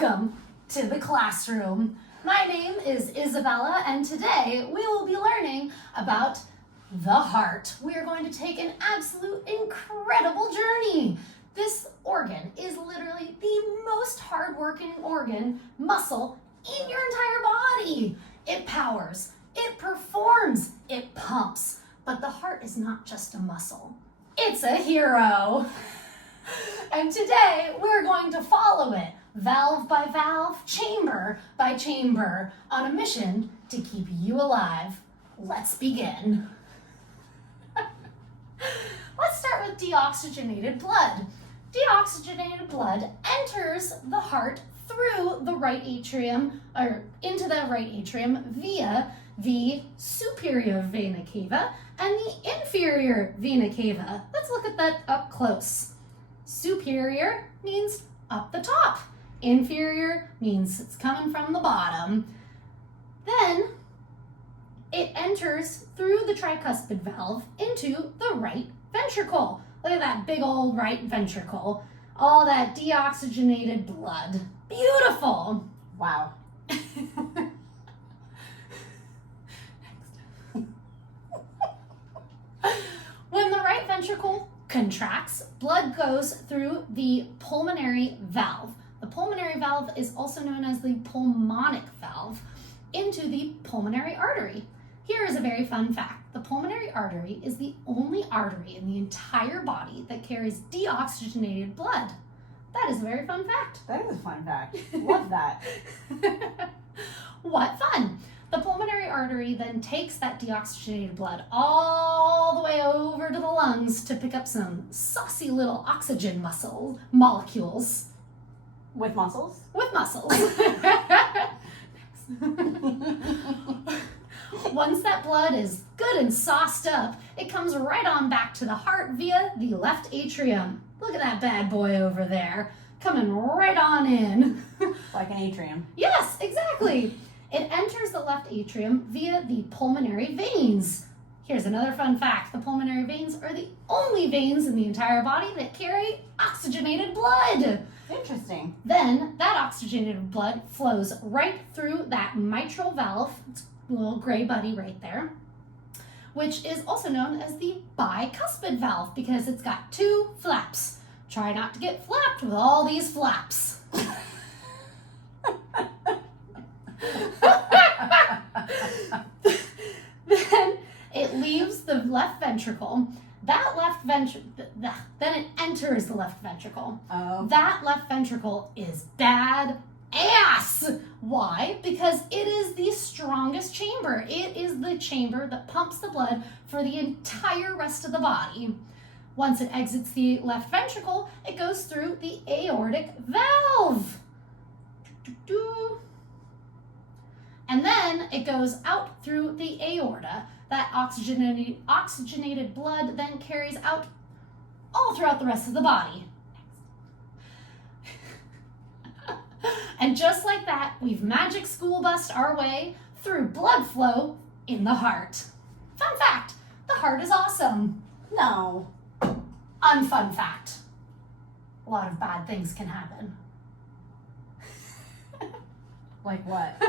Welcome to the classroom. My name is Isabella, and today we will be learning about the heart. We are going to take an absolute incredible journey. This organ is literally the most hardworking muscle in your entire body. It powers, it performs, it pumps. But the heart is not just a muscle. It's a hero. And today we're going to follow it, valve by valve, chamber by chamber, on a mission to keep you alive. Let's begin. Let's start with deoxygenated blood. Deoxygenated blood enters the heart through the right atrium, or into the right atrium via the superior vena cava and the inferior vena cava. Let's look at that up close. Superior means up the top. Inferior means it's coming from the bottom. Then it enters through the tricuspid valve into the right ventricle. Look at that big old right ventricle. All that deoxygenated blood. Beautiful. Wow. When the right ventricle contracts, blood goes through the pulmonary valve. The pulmonary valve is also known as the pulmonic valve into the pulmonary artery. Here is a very fun fact. The pulmonary artery is the only artery in the entire body that carries deoxygenated blood. That is a very fun fact. That is a fun fact. Love that. What fun! The pulmonary artery then takes that deoxygenated blood all the way over to the lungs to pick up some saucy little oxygen molecules. With muscles? With muscles. Once that blood is good and sauced up, it comes right on back to the heart via the left atrium. Look at that bad boy over there, coming right on in. Like an atrium. Yes, exactly. It enters the left atrium via the pulmonary veins. Here's another fun fact. The pulmonary veins are the only veins in the entire body that carry oxygenated blood. Interesting. Then that oxygenated blood flows right through that mitral valve, it's a little gray buddy right there, which is also known as the bicuspid valve because it's got two flaps. Try not to get flapped with all these flaps. Then it leaves the left ventricle. Then it enters the left ventricle. Oh. That left ventricle is bad ass. Why? Because it is the strongest chamber. It is the chamber that pumps the blood for the entire rest of the body. Once it exits the left ventricle, it goes through the aortic valve. And then it goes out through the aorta. That oxygenated blood then carries out all throughout the rest of the body. And just like that, we've magic school bussed our way through blood flow in the heart. Fun fact, the heart is awesome. No. Unfun fact, a lot of bad things can happen. Like what?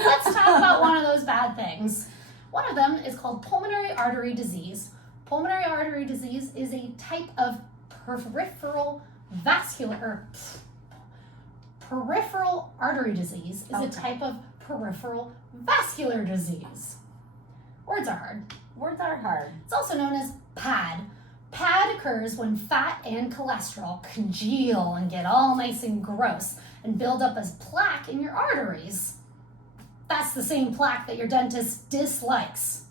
Let's talk about one of those bad things. One of them is called pulmonary artery disease. Pulmonary artery disease is a type of peripheral artery disease is a type of peripheral vascular disease. Words are hard. Words are hard. It's also known as PAD. PAD occurs when fat and cholesterol congeal and get all nice and gross and build up as plaque in your arteries. That's the same plaque that your dentist dislikes.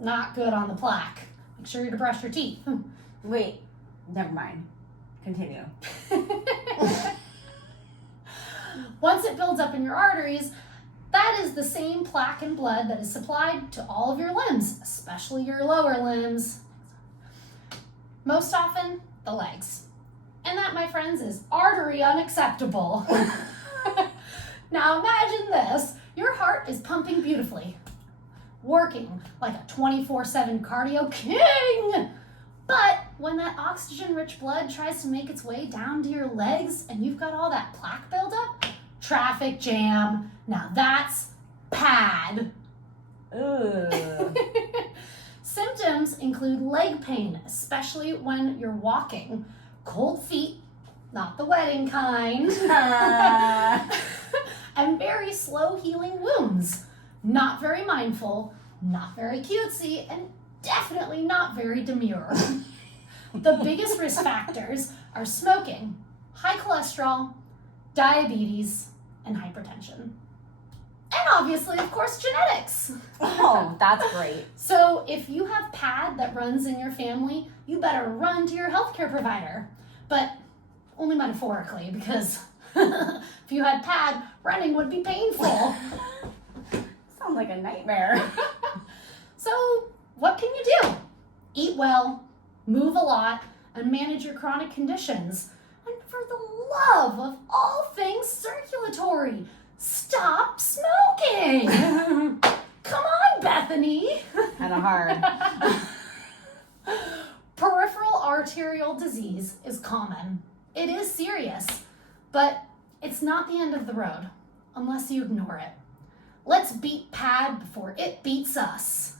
Not good on the plaque. Make sure to brush your teeth. Wait, never mind. Continue. Once it builds up in your arteries, that is the same plaque and blood that is supplied to all of your limbs, especially your lower limbs. Most often, the legs. And that, my friends, is artery unacceptable. Now imagine this. Your heart is pumping beautifully, working like a 24/7 cardio king. But when that oxygen-rich blood tries to make its way down to your legs and you've got all that plaque buildup, traffic jam. Now that's PAD. Ugh. Symptoms include leg pain, especially when you're walking, cold feet, not the wedding kind, and very slow healing wounds. Not very mindful, not very cutesy, and definitely not very demure. The biggest risk factors are smoking, high cholesterol, diabetes, and hypertension. And obviously, of course, genetics. Oh, that's great. So if you have PAD that runs in your family, you better run to your healthcare provider. But only metaphorically, because if you had PAD, running would be painful. Sounds like a nightmare. So what can you do? Eat well, move a lot, and manage your chronic conditions. And for the love of all things circulatory, stop smoking. Come on, Bethany. Kind of hard. Peripheral arterial disease is common. It is serious, but it's not the end of the road unless you ignore it. Let's beat PAD before it beats us.